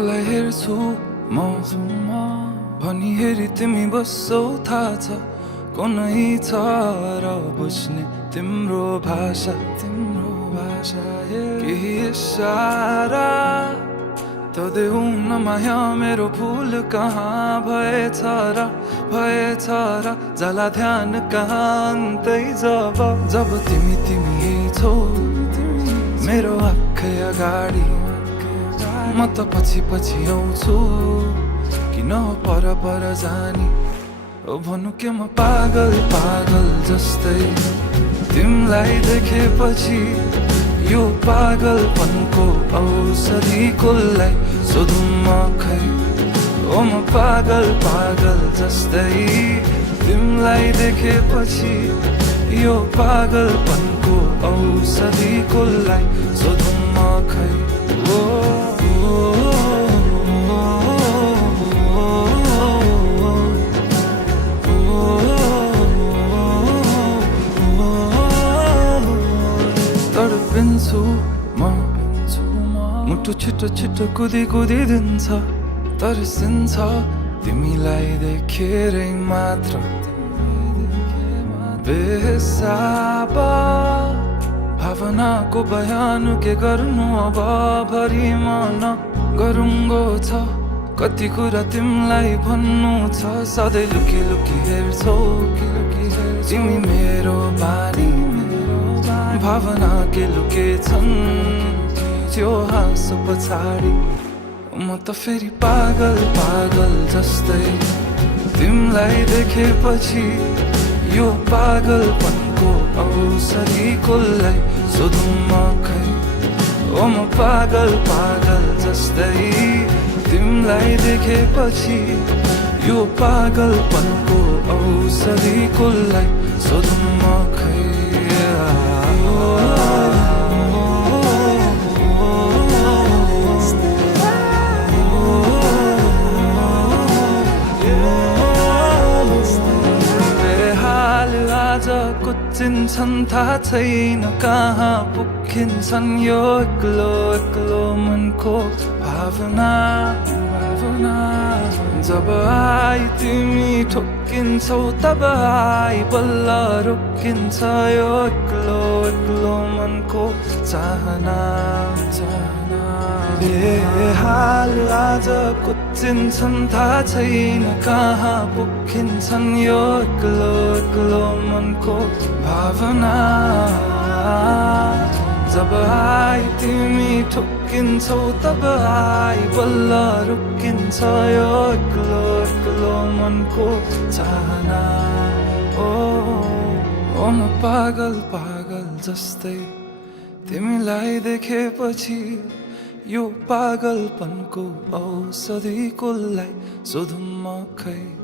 कोलाई हेर्छु म भनी हेरी तिमी बस्छौ थाहा छ कुनै छ र बुझ्ने तिम्रो भाषा केही इशारा त देऊ न माया मेरो भुल कहाँ भएछ र जाला ध्यान कहाँ अन्तै जब तिमी छौ मेरो आँखै अगाडि म त पछि आउँछु किन पर जानी ओ भनु के म पागल जस्तै तिमीलाई देखेपछि यो पागलपनको औषधि कसलाई सोधौँ म खै ओ म पागल जस्तै तिमीलाई देखेपछि यो पागलपनको औषधि कसलाई सोधौँ म खै तडपिन्छु म मुटु छिटो कुदी दिन्छ तर्सिन्छ तिमीलाई देखेरै मात्र बेहिसाब भावनाको बयान के गर्नु अब भरि मन गरुङ्गो छ कति कुरा तिमीलाई भन्नु छ सधैँ लुकी हेर्छौ तिमी मेरो बानी भावना के लुकेछन् त्यो हाँसो पछाडि म त फेरि पागल जस्तै तिमीलाई देखेपछि यो पागलपनको औषधि कसलाई सोधौँ म खै ओ म पागल जस्तै तिमीलाई देखेपछि यो पागलपनको औषधि कसलाई सोधौँ म खै कुचिन्छन् थाहा छैन कहाँ पुगिन्छन् यो एक्लो मनको भावना जब आई तिमी ठोकिन्छौ तब आई बल्ल रोकिन्छ यो एक्लो मनको चाहना बेहाल आज कुचिन्छन् थाहा छैन कहाँ पुगिन्छन् यो एक्लो मनको भावना जब आई तिमी ठोकिन्छौ तब आई बल्ल रोकिन्छ यो एक्लो मनको चाहना ओ म पागल जस्तै तिमीलाई देखेपछि यो पागलपनको औषधि कसलाई सोधौँ म खै